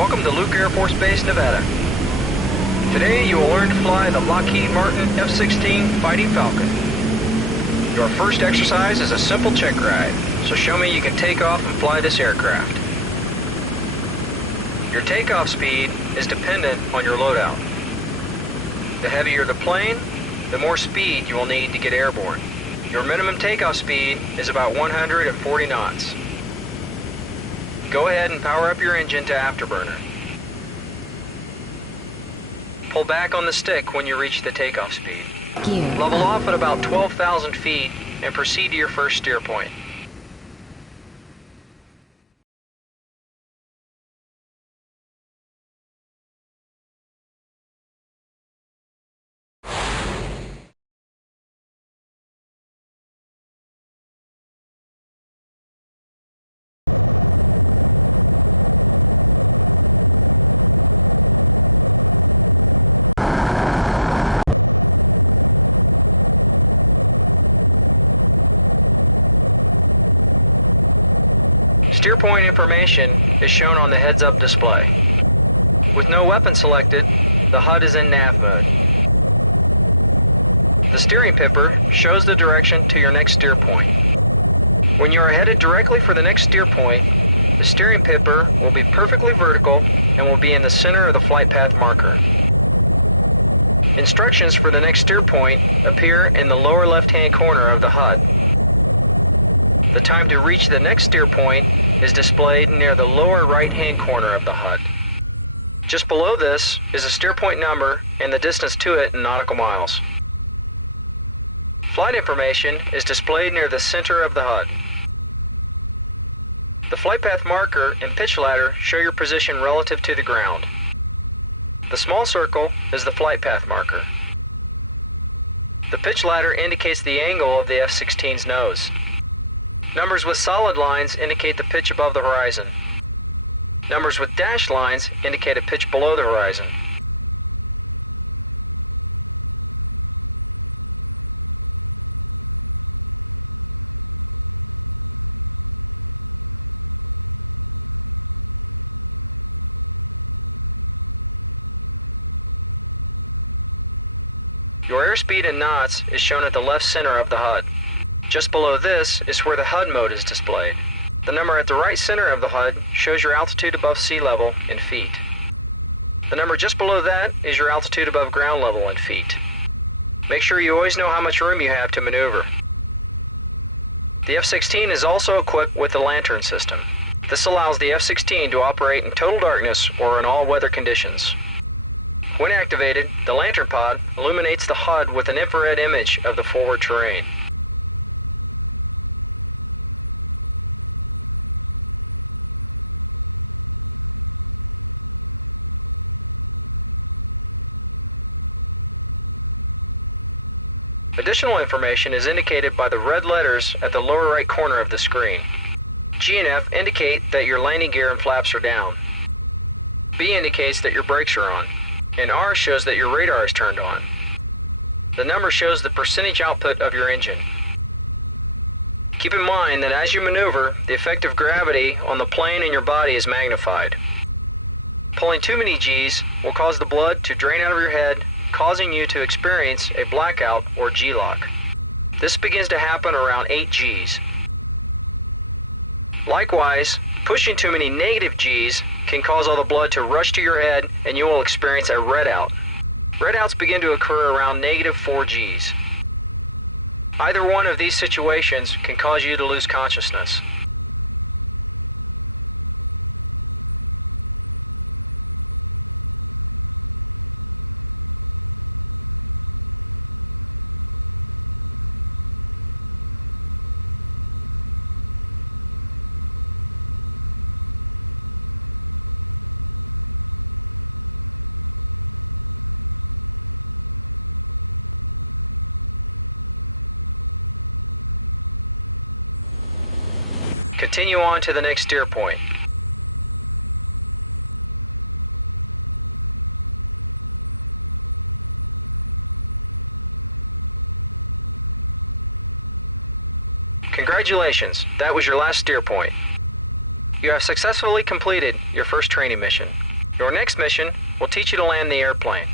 Welcome to Luke Air Force Base, Nevada. Today you will learn to fly the Lockheed Martin F-16 Fighting Falcon. Your first exercise is a simple check ride, so show me you can take off and fly this aircraft. Your takeoff speed is dependent on your loadout. The heavier the plane, the more speed you will need to get airborne. Your minimum takeoff speed is about 140 knots. Go ahead and power up your engine to afterburner. Pull back on the stick when you reach the takeoff speed. Level off at about 12,000 feet and proceed to your first steer point. Steer point information is shown on the heads-up display. With no weapon selected, the HUD is in nav mode. The steering pipper shows the direction to your next steer point. When you are headed directly for the next steer point, the steering pipper will be perfectly vertical and will be in the center of the flight path marker. Instructions for the next steer point appear in the lower left-hand corner of the HUD. The time to reach the next steer point is displayed near the lower right-hand corner of the HUD. Just below this is a steer point number and the distance to it in nautical miles. Flight information is displayed near the center of the HUD. The flight path marker and pitch ladder show your position relative to the ground. The small circle is the flight path marker. The pitch ladder indicates the angle of the F-16's nose. Numbers with solid lines indicate the pitch above the horizon. Numbers with dashed lines indicate a pitch below the horizon. Your airspeed in knots is shown at the left center of the HUD. Just below this is where the HUD mode is displayed. The number at the right center of the HUD shows your altitude above sea level in feet. The number just below that is your altitude above ground level in feet. Make sure you always know how much room you have to maneuver. The F-16 is also equipped with the lantern system. This allows the F-16 to operate in total darkness or in all weather conditions. When activated, the lantern pod illuminates the HUD with an infrared image of the forward terrain. Additional information is indicated by the red letters at the lower right corner of the screen. G and F indicate that your landing gear and flaps are down. B indicates that your brakes are on, and R shows that your radar is turned on. The number shows the percentage output of your engine. Keep in mind that as you maneuver, the effect of gravity on the plane and your body is magnified. Pulling too many G's will cause the blood to drain out of your head, causing you to experience a blackout or G-lock. This begins to happen around 8 G's. Likewise, pushing too many negative G's can cause all the blood to rush to your head and you will experience a redout. Redouts begin to occur around -4 G's. Either one of these situations can cause you to lose consciousness. Continue on to the next steer point. Congratulations, that was your last steer point. You have successfully completed your first training mission. Your next mission will teach you to land the airplane.